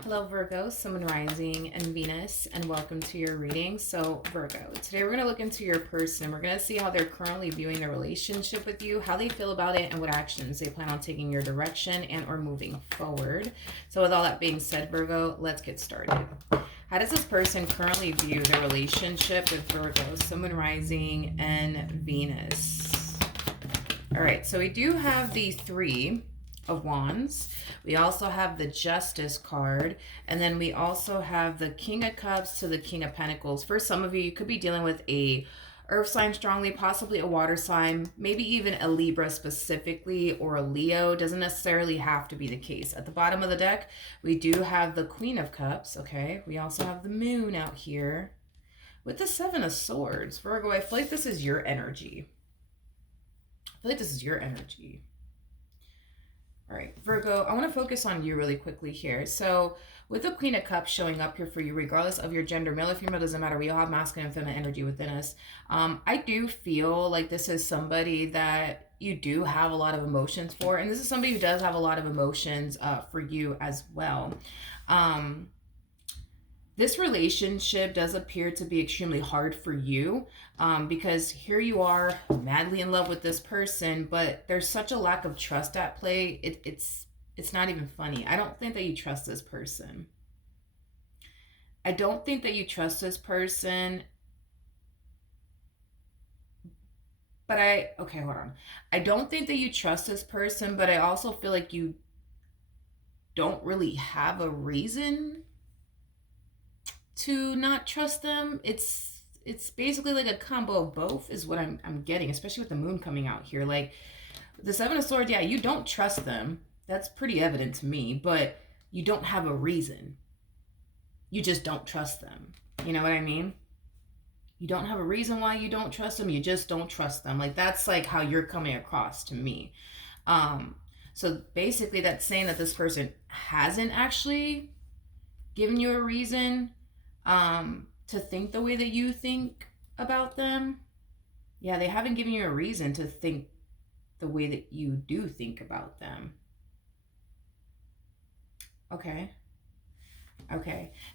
Hello Virgo, Sun, Rising, and Venus, and welcome to your reading. So Virgo, today we're going to look into your person. We're going to see how they're currently viewing their relationship with you, how they feel about it, and what actions they plan on taking your direction and or moving forward. So with all that being said, Virgo, let's get started. How does this person currently view their relationship with Virgo, Sun, Rising, and Venus? All right, so we do have the Three of Wands. We also have the Justice card, and then we also have the King of Cups to the King of Pentacles. For some of you, you could be dealing with a earth sign strongly, possibly a water sign, maybe even a Libra specifically, or a Leo. Doesn't necessarily have to be the case. At the bottom of the deck, we do have the Queen of Cups, okay? We also have the Moon out here with the Seven of Swords. Virgo, I feel like this is your energy. I feel like this is your energy. All right, Virgo, I want to focus on you really quickly here. So with the Queen of Cups showing up here for you, regardless of your gender, male or female, doesn't matter. We all have masculine and feminine energy within us. I do feel like this is somebody that you do have a lot of emotions for. And this is somebody who does have a lot of emotions for you as well. This relationship does appear to be extremely hard for you because here you are madly in love with this person, but there's such a lack of trust at play. It's not even funny. I don't think that you trust this person. I don't think that you trust this person. But okay, hold on. I don't think that you trust this person, but I also feel like you don't really have a reason to not trust them. It's basically like a combo of both is what I'm getting, especially with the Moon coming out here. Like the Seven of Swords, yeah, you don't trust them. That's pretty evident to me, but you don't have a reason. You just don't trust them. You know what I mean? You don't have a reason why you don't trust them. You just don't trust them. Like that's like how you're coming across to me. So basically that's saying that this person hasn't actually given you a reason to think the way that you think about them. Yeah, they haven't given you a reason to think the way that you do think about them. Okay.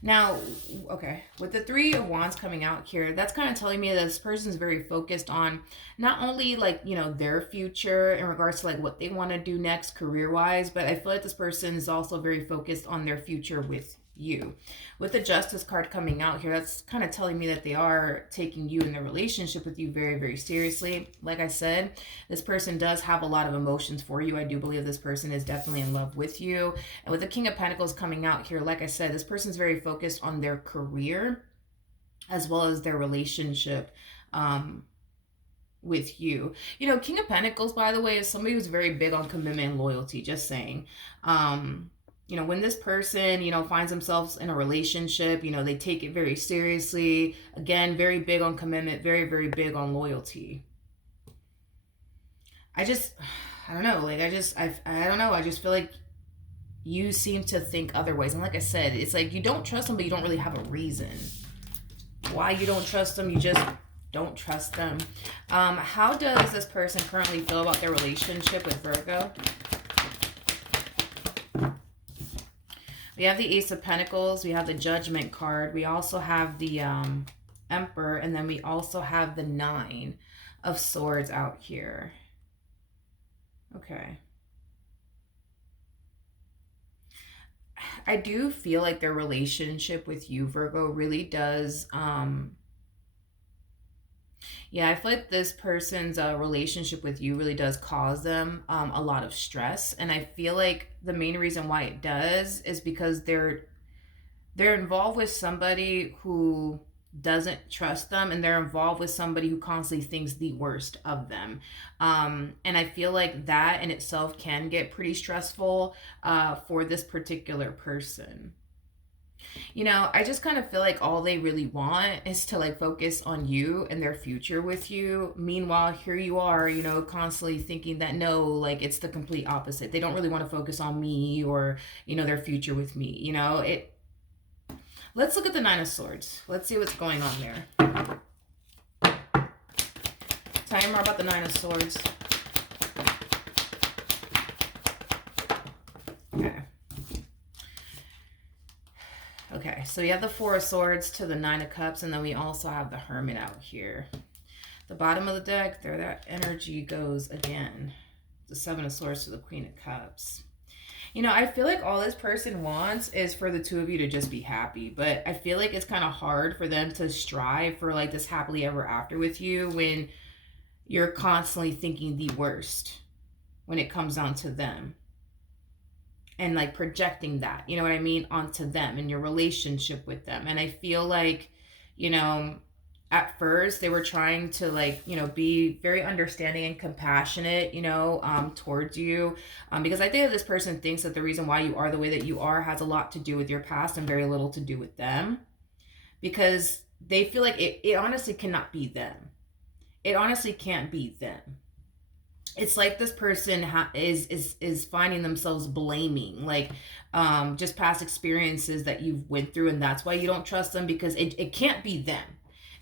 Now, with the Three of Wands coming out here, that's kind of telling me that this person's very focused on not only like, their future in regards to like what they want to do next career wise, but I feel like this person is also very focused on their future with you. With the Justice card coming out here, that's kind of telling me that they are taking you and their relationship with you very, very seriously. Like I said, this person does have a lot of emotions for you. I do believe this person is definitely in love with you. And with the King of Pentacles coming out here, like I said, this person's very focused on their career as well as their relationship with you. King of Pentacles, by the way, is somebody who's very big on commitment and loyalty, just saying. When this person, finds themselves in a relationship, they take it very seriously. Again, very big on commitment, very, very big on loyalty. I don't know. Like, I don't know. I just feel like you seem to think otherwise. And like I said, it's like you don't trust them, but you don't really have a reason why you don't trust them. You just don't trust them. How does this person currently feel about their relationship with Virgo? We have the Ace of Pentacles. We have the Judgment card. We also have the Emperor. And then we also have the Nine of Swords out here. Okay. I do feel like their relationship with you, Virgo, really does... Yeah, I feel like this person's relationship with you really does cause them a lot of stress. And I feel like the main reason why it does is because they're involved with somebody who doesn't trust them, and they're involved with somebody who constantly thinks the worst of them. And I feel like that in itself can get pretty stressful for this particular person. I just kind of feel like all they really want is to like focus on you and their future with you. Meanwhile, here you are, constantly thinking that no, like it's the complete opposite. They don't really want to focus on me or, their future with me. Let's look at the Nine of Swords. Let's see what's going on there. Tell me more about the Nine of Swords. Okay. Okay, so we have the Four of Swords to the Nine of Cups, and then we also have the Hermit out here. The bottom of the deck, there that energy goes again. The Seven of Swords to the Queen of Cups. You know, I feel like all this person wants is for the two of you to just be happy, but I feel like it's kind of hard for them to strive for like this happily ever after with you when you're constantly thinking the worst when it comes down to them and like projecting that, you know what I mean, onto them and your relationship with them. And I feel like, you know, at first they were trying to like, you know, be very understanding and compassionate, you know, towards you, because I think that this person thinks that the reason why you are the way that you are has a lot to do with your past and very little to do with them, because they feel like it honestly cannot be them. It honestly can't be them. It's like this person is finding themselves blaming like just past experiences that you've went through, and that's why you don't trust them, because it can't be them.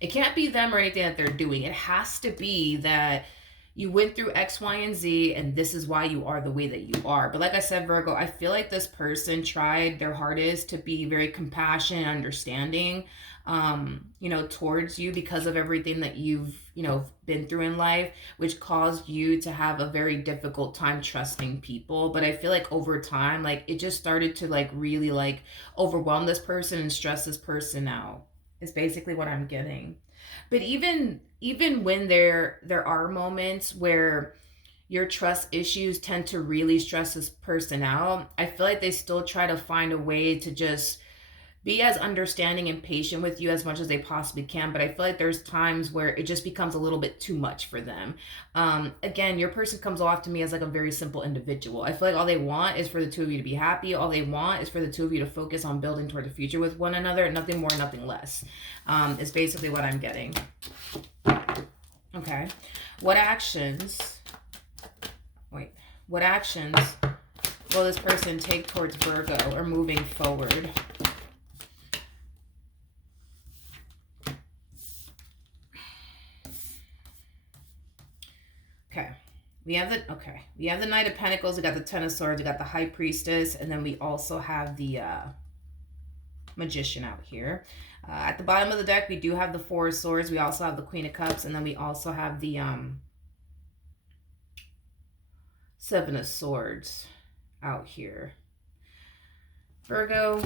It can't be them or anything that they're doing. It has to be that you went through X, Y, and Z, and this is why you are the way that you are. But like I said, Virgo, I feel like this person tried their hardest to be very compassionate and understanding, you know, towards you because of everything that you've, you know, been through in life, which caused you to have a very difficult time trusting people. But I feel like over time, like it just started to like really like overwhelm this person and stress this person out. Is basically what I'm getting. But even when there are moments where your trust issues tend to really stress this person out, I feel like they still try to find a way to just be as understanding and patient with you as much as they possibly can. But I feel like there's times where it just becomes a little bit too much for them. Again, your person comes off to me as like a very simple individual. I feel like all they want is for the two of you to be happy. All they want is for the two of you to focus on building toward the future with one another, nothing more, nothing less, is basically what I'm getting. Okay. What actions will this person take towards Virgo or moving forward? Okay. We have the Knight of Pentacles, we got the Ten of Swords, we got the High Priestess, and then we also have the Magician out here. At the bottom of the deck, we do have the Four of Swords, we also have the Queen of Cups, and then we also have the Seven of Swords out here. Virgo,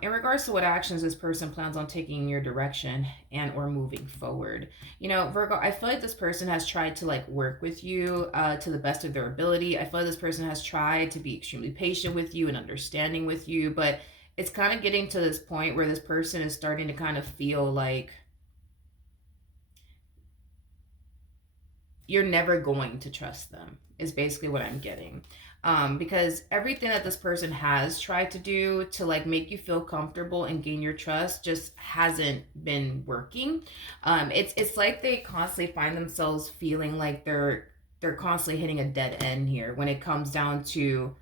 in regards to what actions this person plans on taking in your direction and or moving forward, you know, Virgo, I feel like this person has tried to like work with you to the best of their ability. I feel like this person has tried to be extremely patient with you and understanding with you, but it's kind of getting to this point where this person is starting to kind of feel like you're never going to trust them, is basically what I'm getting. Because everything that this person has tried to do to like make you feel comfortable and gain your trust just hasn't been working. It's like they constantly find themselves feeling like they're constantly hitting a dead end here when it comes down to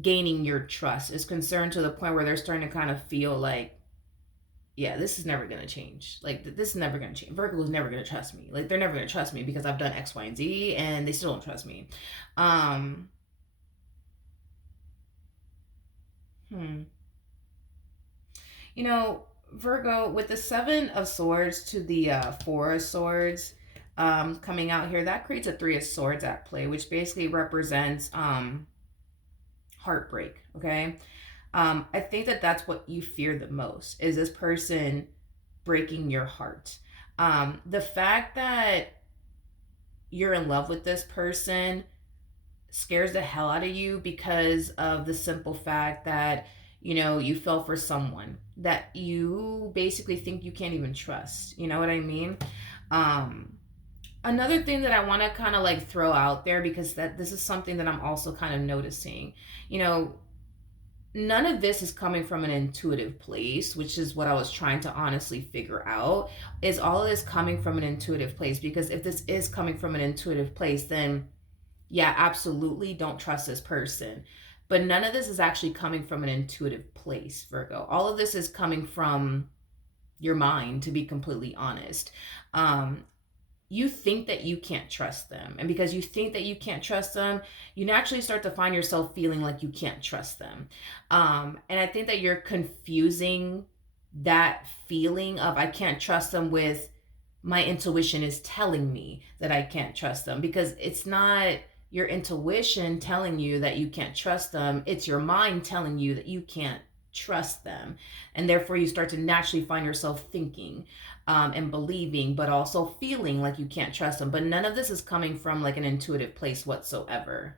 gaining your trust is concerned, to the point where they're starting to kind of feel like, yeah, this is never going to change. Like, this is never going to change. Virgo is never going to trust me. Like, they're never going to trust me because I've done X, Y, and Z, and they still don't trust me. You know, Virgo, with the Seven of Swords to the Four of Swords coming out here, that creates a Three of Swords at play, which basically represents heartbreak, okay? I think that that's what you fear the most, is this person breaking your heart. The fact that you're in love with this person scares the hell out of you because of the simple fact that, you know, you fell for someone that you basically think you can't even trust. You know what I mean? Another thing that I want to kind of like throw out there, because that this is something that I'm also kind of noticing, you know, none of this is coming from an intuitive place, which is what I was trying to honestly figure out. Is all of this coming from an intuitive place? Because if this is coming from an intuitive place, then yeah, absolutely don't trust this person. But none of this is actually coming from an intuitive place, Virgo. All of this is coming from your mind, to be completely honest. you think that you can't trust them. And because you think that you can't trust them, you naturally start to find yourself feeling like you can't trust them. And I think that you're confusing that feeling of I can't trust them with my intuition is telling me that I can't trust them, because it's not your intuition telling you that you can't trust them. It's your mind telling you that you can't trust them. And therefore, you start to naturally find yourself thinking and believing, but also feeling like you can't trust them. But none of this is coming from like an intuitive place whatsoever.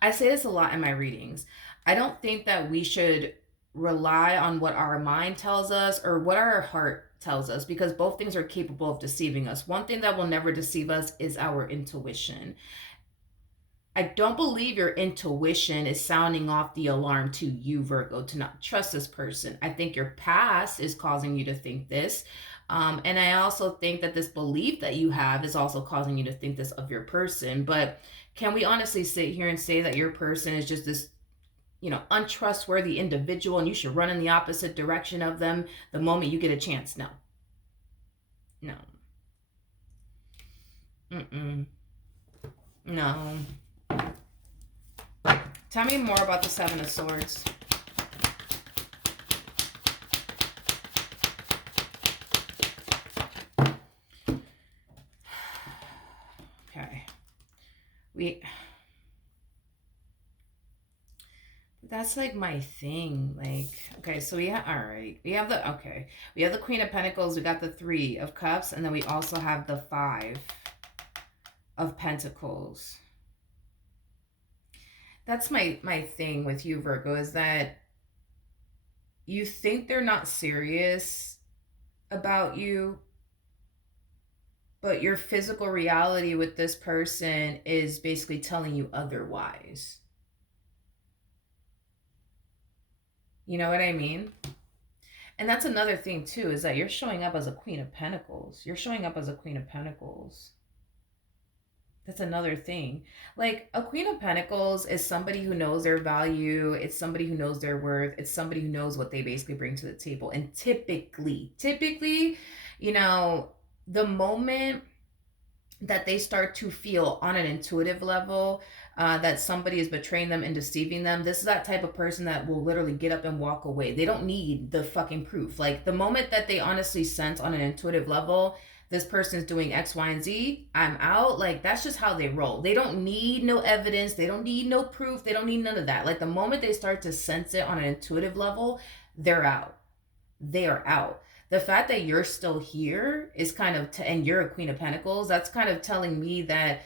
I say this a lot in my readings. I don't think that we should rely on what our mind tells us or what our heart tells us, because both things are capable of deceiving us. One thing that will never deceive us is our intuition. I don't believe your intuition is sounding off the alarm to you, Virgo, to not trust this person. I think your past is causing you to think this. And I also think that this belief that you have is also causing you to think this of your person. But can we honestly sit here and say that your person is just this, untrustworthy individual and you should run in the opposite direction of them the moment you get a chance? No. No. Mm-mm. No. Tell me more about the Seven of Swords. Okay. That's like my thing. Like, okay, so we have, all right. We have the Queen of Pentacles, we got the Three of Cups, and then we also have the Five of Pentacles. That's my thing with you, Virgo, is that you think they're not serious about you, but your physical reality with this person is basically telling you otherwise. You know what I mean? And that's another thing too, is that you're showing up as a Queen of Pentacles. You're showing up as a Queen of Pentacles. That's another thing. Like, a Queen of Pentacles is somebody who knows their value. It's somebody who knows their worth. It's somebody who knows what they basically bring to the table. And typically, the moment that they start to feel on an intuitive level that somebody is betraying them and deceiving them, this is that type of person that will literally get up and walk away. They don't need the fucking proof. Like, the moment that they honestly sense on an intuitive level, this person's doing X, Y, and Z, I'm out. Like, that's just how they roll. They don't need no evidence. They don't need no proof. They don't need none of that. Like, the moment they start to sense it on an intuitive level, they're out. They are out. The fact that you're still here is kind of, and you're a Queen of Pentacles, that's kind of telling me that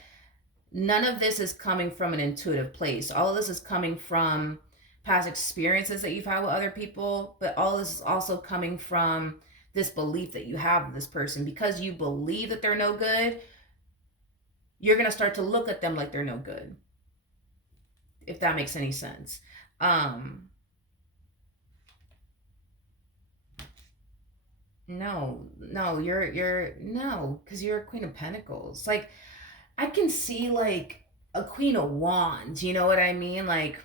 none of this is coming from an intuitive place. All of this is coming from past experiences that you've had with other people, but all this is also coming from this belief that you have of this person. Because you believe that they're no good, you're going to start to look at them like they're no good, if that makes any sense. No, because you're a Queen of Pentacles. Like, I can see like a Queen of Wands, you know what I mean? Like,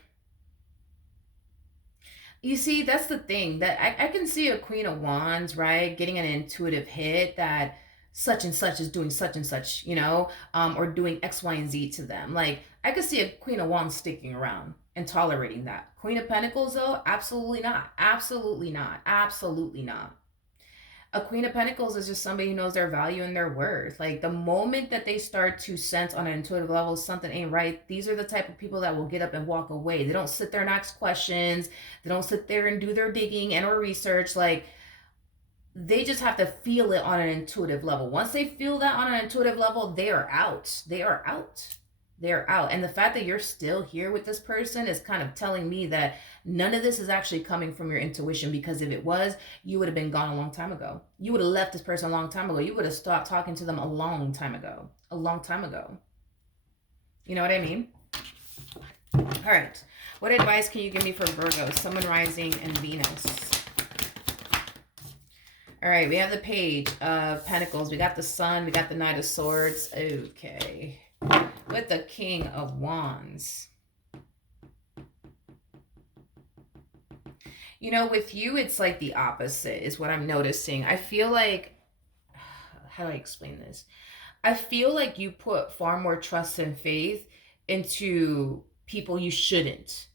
you see, that's the thing, that I can see a Queen of Wands, right, getting an intuitive hit that such and such is doing such and such, or doing X, Y, and Z to them. Like, I could see a Queen of Wands sticking around and tolerating that. Queen of Pentacles, though, absolutely not. Absolutely not. Absolutely not. A Queen of Pentacles is just somebody who knows their value and their worth. Like, the moment that they start to sense on an intuitive level something ain't right, these are the type of people that will get up and walk away. They don't sit there and ask questions. They don't sit there and do their digging and or research. Like, they just have to feel it on an intuitive level. Once they feel that on an intuitive level, they are out. They are out. They're out. And the fact that you're still here with this person is kind of telling me that none of this is actually coming from your intuition, because if it was, you would have been gone a long time ago. You would have left this person a long time ago. You would have stopped talking to them a long time ago. A long time ago. You know what I mean? All right. What advice can you give me for Virgo, Sun, Rising, and Venus? All right. We have the Page of Pentacles. We got the Sun. We got the Knight of Swords. Okay. With the King of Wands. With you, it's like the opposite is what I'm noticing. I feel like, how do I explain this? I feel like you put far more trust and faith into people you shouldn't,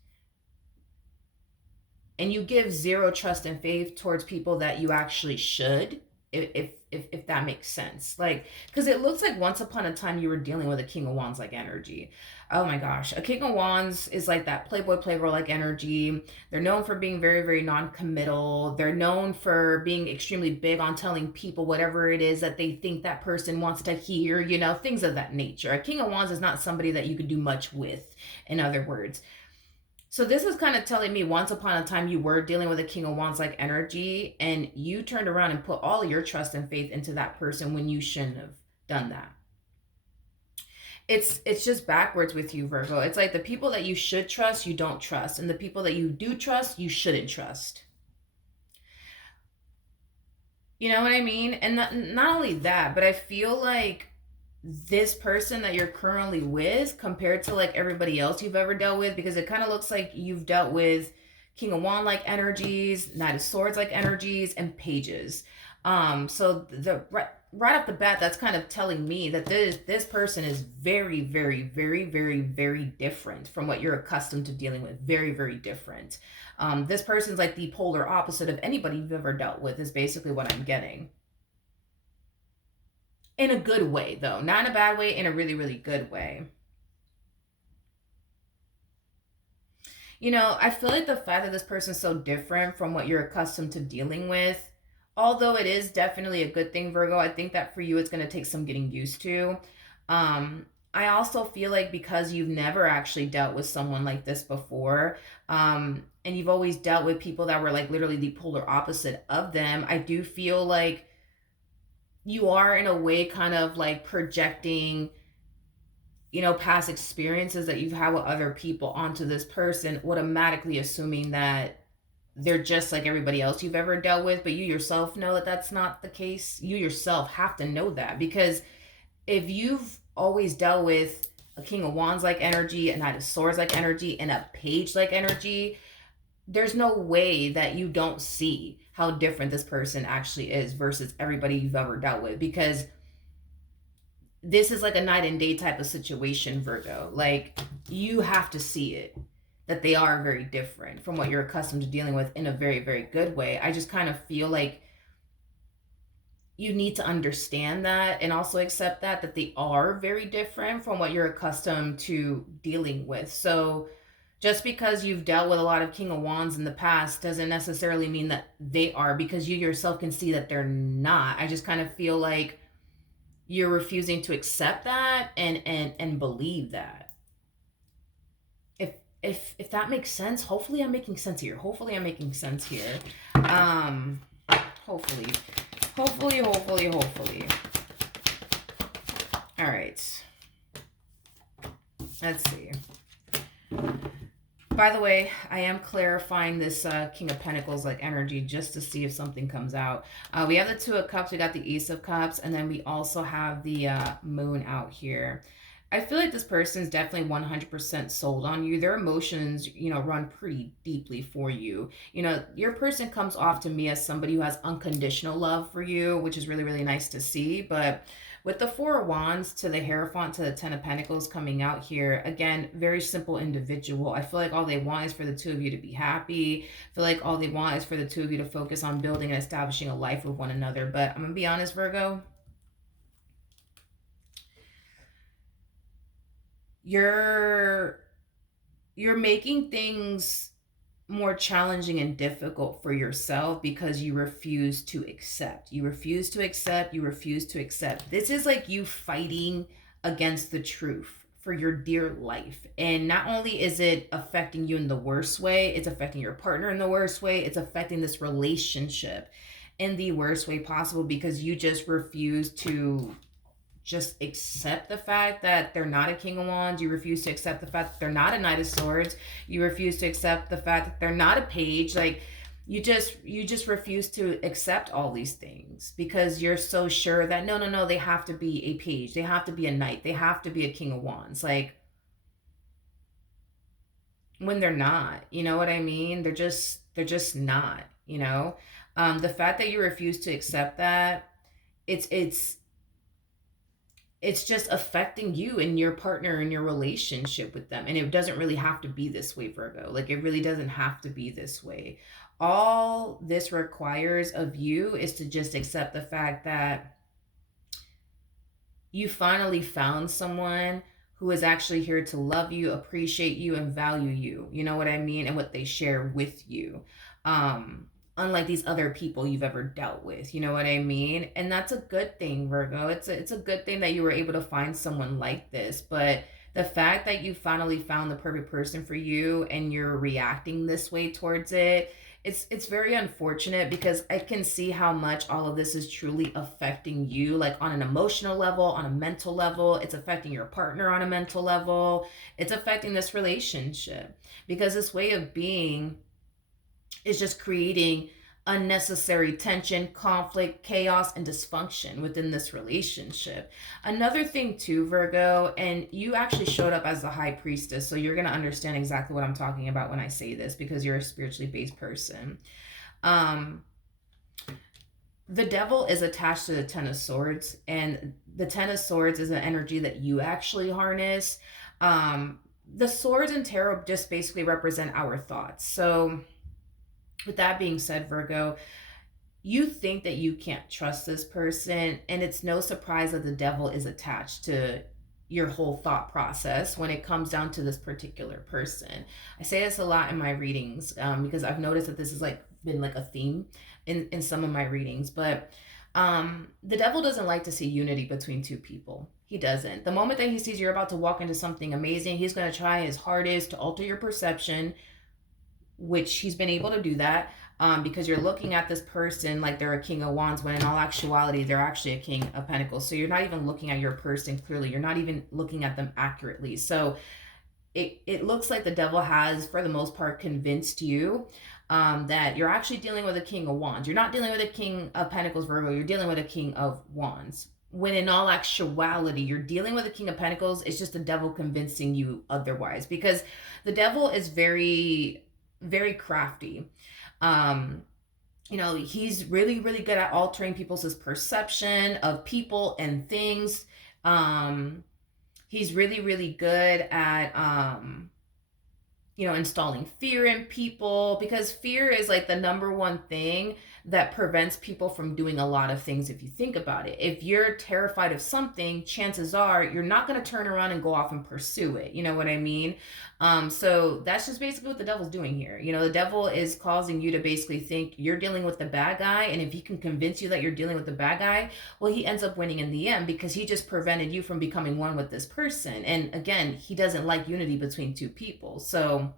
and you give zero trust and faith towards people that you actually should, if that makes sense. Like, because it looks like once upon a time you were dealing with a King of Wands like energy. Oh my gosh, a King of Wands is like that playboy playgirl like energy. They're known for being very very non-committal. They're known for being extremely big on telling people whatever it is that they think that person wants to hear, you know, things of that nature. A King of Wands is not somebody that you could do much with, in other words. So this is kind of telling me once upon a time you were dealing with a King of Wands like energy, and you turned around and put all your trust and faith into that person when you shouldn't have done that. It's just backwards with you, Virgo. It's like the people that you should trust, you don't trust, and the people that you do trust, you shouldn't trust. You know what I mean? And not only that, but I feel like this person that you're currently with compared to like everybody else you've ever dealt with, because it kind of looks like you've dealt with King of Wand like energies, Knight of Swords like energies, and pages. So the right off the bat, that's kind of telling me that this person is very very very very very different from what you're accustomed to dealing with. Very very different. This person's like the polar opposite of anybody you've ever dealt with, is basically what I'm getting. In a good way, though. Not in a bad way, in a really, really good way. You know, I feel like the fact that this person's so different from what you're accustomed to dealing with, although it is definitely a good thing, Virgo, I think that for you it's going to take some getting used to. I also feel like because you've never actually dealt with someone like this before, and you've always dealt with people that were like literally the polar opposite of them, I do feel like you are in a way kind of like projecting, you know, past experiences that you've had with other people onto this person, automatically assuming that they're just like everybody else you've ever dealt with. But you yourself know that that's not the case. You yourself have to know that, because if you've always dealt with a King of Wands like energy, a Knight of Swords like energy, and a Page like energy, there's no way that you don't see how different this person actually is versus everybody you've ever dealt with, because this is like a night and day type of situation, Virgo. Like, you have to see it, that they are very different from what you're accustomed to dealing with, in a very very good way. I just kind of feel like you need to understand that, and also accept that they are very different from what you're accustomed to dealing with. So just because you've dealt with a lot of King of Wands in the past doesn't necessarily mean that they are, because you yourself can see that they're not. I just kind of feel like you're refusing to accept that and believe that. If that makes sense. Hopefully I'm making sense here. Hopefully. Hopefully. All right. Let's see. By the way, I am clarifying this King of Pentacles like energy just to see if something comes out. We have the Two of Cups, we got the Ace of Cups, and then we also have the Moon out here. I feel like this person is definitely 100% sold on you. Their emotions, you know, run pretty deeply for you. You know, your person comes off to me as somebody who has unconditional love for you, which is really, really nice to see. But with the Four of Wands to the Hierophant to the Ten of Pentacles coming out here, again, very simple individual. I feel like all they want is for the two of you to be happy. I feel like all they want is for the two of you to focus on building and establishing a life with one another. But I'm going to be honest, Virgo. You're making things more challenging and difficult for yourself because you refuse to accept. You refuse to accept. This is like you fighting against the truth for your dear life. And not only is it affecting you in the worst way, it's affecting your partner in the worst way. It's affecting this relationship in the worst way possible, because you just refuse to just accept the fact that they're not a King of Wands. You refuse to accept the fact that they're not a Knight of Swords. You refuse to accept the fact that they're not a Page. Like, you just refuse to accept all these things because you're so sure that no, they have to be a Page. They have to be a Knight. They have to be a King of Wands. Like, when they're not, you know what I mean? They're just not, you know? The fact that you refuse to accept that, it's it's just affecting you and your partner and your relationship with them. And it doesn't really have to be this way, Virgo. Like, it really doesn't have to be this way. All this requires of you is to just accept the fact that you finally found someone who is actually here to love you, appreciate you, and value you. You know what I mean? And what they share with you. Um, Unlike these other people you've ever dealt with. You know what I mean? And that's a good thing, Virgo. It's a good thing that you were able to find someone like this. But the fact that you finally found the perfect person for you and you're reacting this way towards it, it's very unfortunate, because I can see how much all of this is truly affecting you, like on an emotional level, on a mental level. It's affecting your partner on a mental level. It's affecting this relationship, because this way of being is just creating unnecessary tension, conflict, chaos, and dysfunction within this relationship. Another thing, too, Virgo, and you actually showed up as the high priestess, so you're going to understand exactly what I'm talking about when I say this, because you're a spiritually based person. Um, the devil is attached to the Ten of Swords, and the Ten of Swords is an energy that you actually harness. The swords in tarot just basically represent our thoughts. So, with that being said, Virgo, you think that you can't trust this person, and it's no surprise that the devil is attached to your whole thought process when it comes down to this particular person. I say this a lot in my readings, because I've noticed that this has like been like a theme in some of my readings. But the devil doesn't like to see unity between two people. He doesn't. The moment that he sees you're about to walk into something amazing, he's going to try his hardest to alter your perception, which he's been able to do that, because you're looking at this person like they're a king of wands, when in all actuality they're actually a king of pentacles. So you're not even looking at your person clearly, you're not even looking at them accurately. So it looks like the devil has, for the most part, convinced you that you're actually dealing with a king of wands. You're not dealing with a king of pentacles, Virgo. You're dealing with a king of wands, when in all actuality you're dealing with a king of pentacles. It's just the devil convincing you otherwise, because the devil is very, very crafty. um he's really, really good at altering people's perception of people and things. He's really, really good at installing fear in people, because fear is like the number one thing that prevents people from doing a lot of things. If you think about it, if you're terrified of something, chances are you're not going to turn around and go off and pursue it. You know what I mean? So that's just basically what the devil's doing here. The devil is causing you to basically think you're dealing with the bad guy, and if he can convince you that you're dealing with the bad guy, well, he ends up winning in the end, because he just prevented you from becoming one with this person. And again, he doesn't like unity between two people. So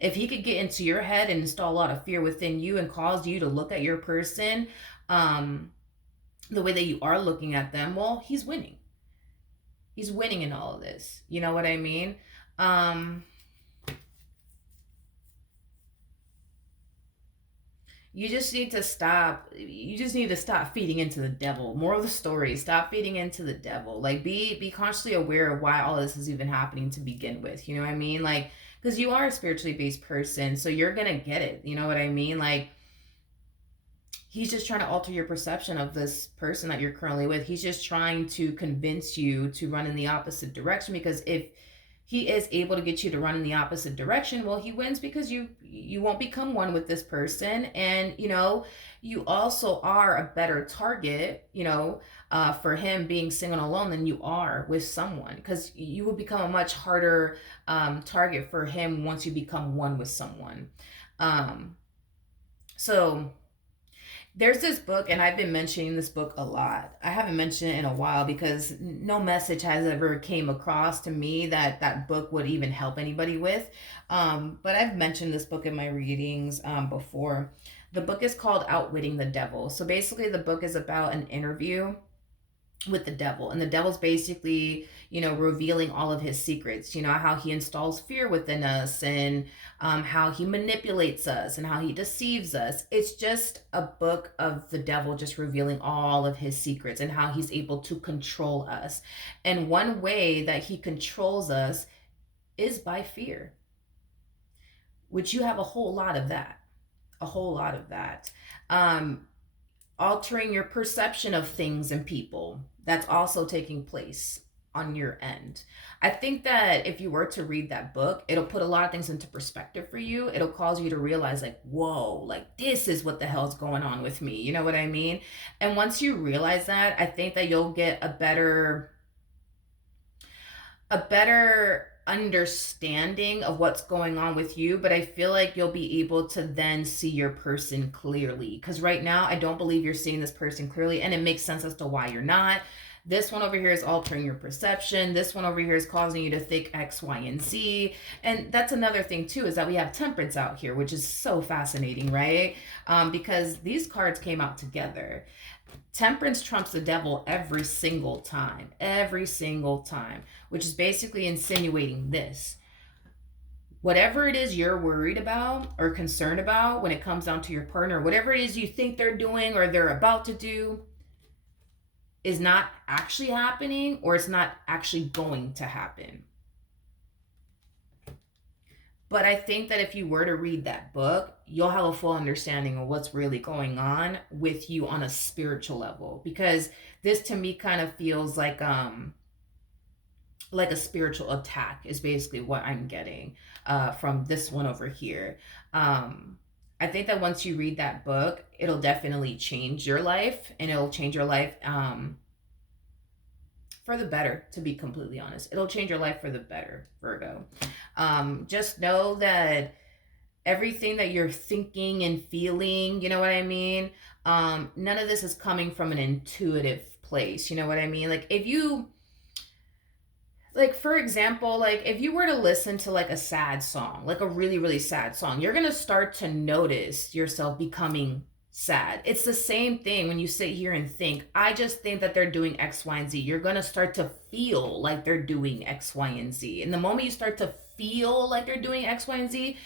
if he could get into your head and install a lot of fear within you and cause you to look at your person the way that you are looking at them, well, he's winning. He's winning in all of this. You know what I mean? You just need to stop. You just need to stop feeding into the devil. More of the story, stop feeding into the devil. Like, be consciously aware of why all this is even happening to begin with. You know what I mean? Like, because you are a spiritually based person, so you're gonna get it. You know what I mean? Like, he's just trying to alter your perception of this person that you're currently with. He's just trying to convince you to run in the opposite direction, because if he is able to get you to run in the opposite direction, well, he wins, because you won't become one with this person. And you also are a better target, for him being single alone than you are with someone, because you will become a much harder target for him once you become one with someone. So there's this book, and I've been mentioning this book a lot. I haven't mentioned it in a while, because no message has ever came across to me that book would even help anybody with. But I've mentioned this book in my readings before. The book is called Outwitting the Devil. So basically, the book is about an interview with the devil, and the devil's basically revealing all of his secrets, how he installs fear within us, and how he manipulates us, and how he deceives us. It's just a book of the devil just revealing all of his secrets, and how he's able to control us. And one way that he controls us is by fear, which you have a whole lot of that. altering your perception of things and people. That's also taking place on your end. I think that if you were to read that book, it'll put a lot of things into perspective for you. It'll cause you to realize, like, whoa, like this is what the hell's going on with me. You know what I mean? And once you realize that, I think that you'll get a better understanding of what's going on with you, but I feel like you'll be able to then see your person clearly, because right now I don't believe you're seeing this person clearly, and it makes sense as to why you're not. This one over here is altering your perception. This one over here is causing you to think X, Y, and Z. And that's another thing too, is that we have temperance out here, which is so fascinating, right? Because these cards came out together. Temperance trumps the devil every single time, which is basically insinuating this. Whatever it is you're worried about or concerned about when it comes down to your partner, whatever it is you think they're doing or they're about to do, is not actually happening, or it's not actually going to happen. But I think that if you were to read that book, you'll have a full understanding of what's really going on with you on a spiritual level. Because this to me kind of feels like a spiritual attack is basically what I'm getting from this one over here. I think that once you read that book, it'll definitely change your life, and it'll change your life for the better, to be completely honest. It'll change your life for the better, Virgo. Just know that everything that you're thinking and feeling, you know what I mean? None of this is coming from an intuitive place, you know what I mean? Like for example, like if you were to listen to like a sad song, like a really really sad song, you're going to start to notice yourself becoming sad. It's the same thing when you sit here and think, I just think that they're doing X, Y, and Z. You're going to start to feel like they're doing X, Y, and Z. And the moment you start to feel like they're doing X, Y, and Z,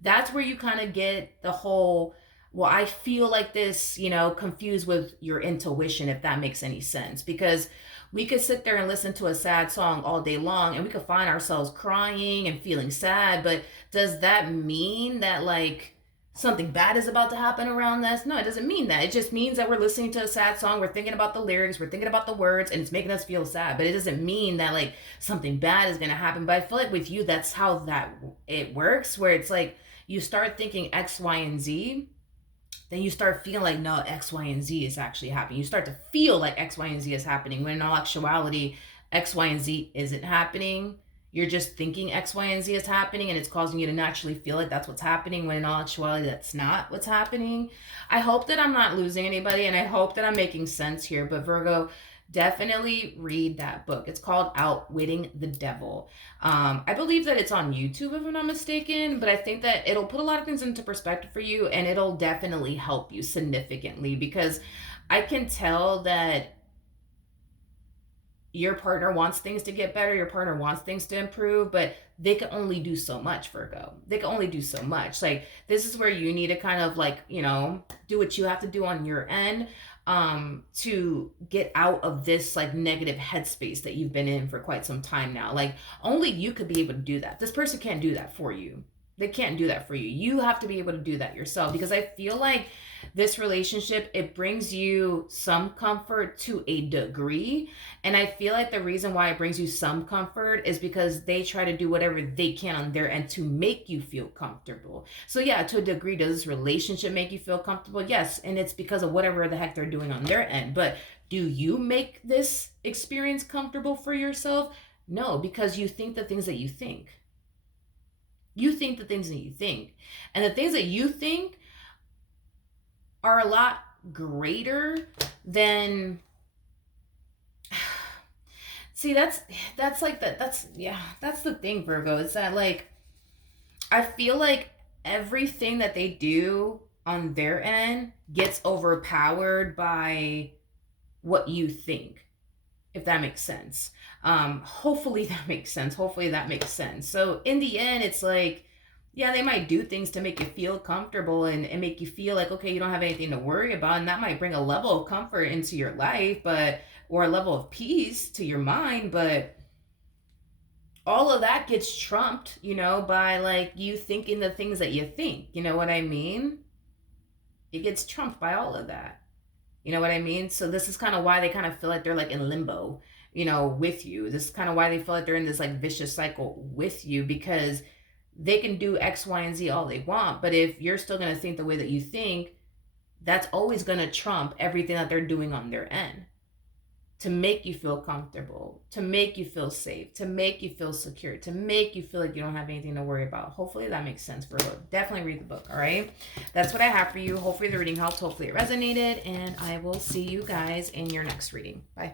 that's where you kind of get the whole, well, I feel like this, confused with your intuition, if that makes any sense. Because we could sit there and listen to a sad song all day long and we could find ourselves crying and feeling sad, but does that mean that like something bad is about to happen around us? No, it doesn't mean that. It just means that we're listening to a sad song, we're thinking about the lyrics, we're thinking about the words, and it's making us feel sad. But it doesn't mean that like something bad is going to happen. But I feel like with you, that's how it works, where it's like you start thinking X, Y, and Z, then you start feeling like, no, X, Y, and Z is actually happening. You start to feel like X, Y, and Z is happening, when in all actuality, X, Y, and Z isn't happening. You're just thinking X, Y, and Z is happening, and it's causing you to naturally feel like that's what's happening, when in all actuality, that's not what's happening. I hope that I'm not losing anybody, and I hope that I'm making sense here. But Virgo, definitely read that book. It's called Outwitting the Devil. I believe that it's on YouTube, if I'm not mistaken, but I think that it'll put a lot of things into perspective for you, and it'll definitely help you significantly, because I can tell that your partner wants things to get better, your partner wants things to improve, but they can only do so much, Virgo. They can only do so much. Like, this is where you need to kind of like, do what you have to do on your end, to get out of this like negative headspace that you've been in for quite some time now. Like, only you could be able to do that. This person can't do that for you. They can't do that for you. You have to be able to do that yourself, because I feel like this relationship, it brings you some comfort to a degree. And I feel like the reason why it brings you some comfort is because they try to do whatever they can on their end to make you feel comfortable. So yeah, to a degree, does this relationship make you feel comfortable? Yes. And it's because of whatever the heck they're doing on their end. But do you make this experience comfortable for yourself? No, because you think the things that you think. You think the things that you think. And the things that you think are a lot greater than see, that's like that's the thing, Virgo. It's that like I feel like everything that they do on their end gets overpowered by what you think, if that makes sense. Hopefully that makes sense. Hopefully that makes sense. So in the end, it's like, yeah, they might do things to make you feel comfortable and make you feel like, okay, you don't have anything to worry about. And that might bring a level of comfort into your life, or a level of peace to your mind. But all of that gets trumped, by like you thinking the things that you think. You know what I mean? It gets trumped by all of that. You know what I mean? So this is kind of why they kind of feel like they're like in limbo, with you. This is kind of why they feel like they're in this like vicious cycle with you, because they can do X, Y, and Z all they want. But if you're still going to think the way that you think, that's always going to trump everything that they're doing on their end to make you feel comfortable, to make you feel safe, to make you feel secure, to make you feel like you don't have anything to worry about. Hopefully that makes sense, Virgo. Definitely read the book, all right? That's what I have for you. Hopefully the reading helped. Hopefully it resonated, and I will see you guys in your next reading. Bye.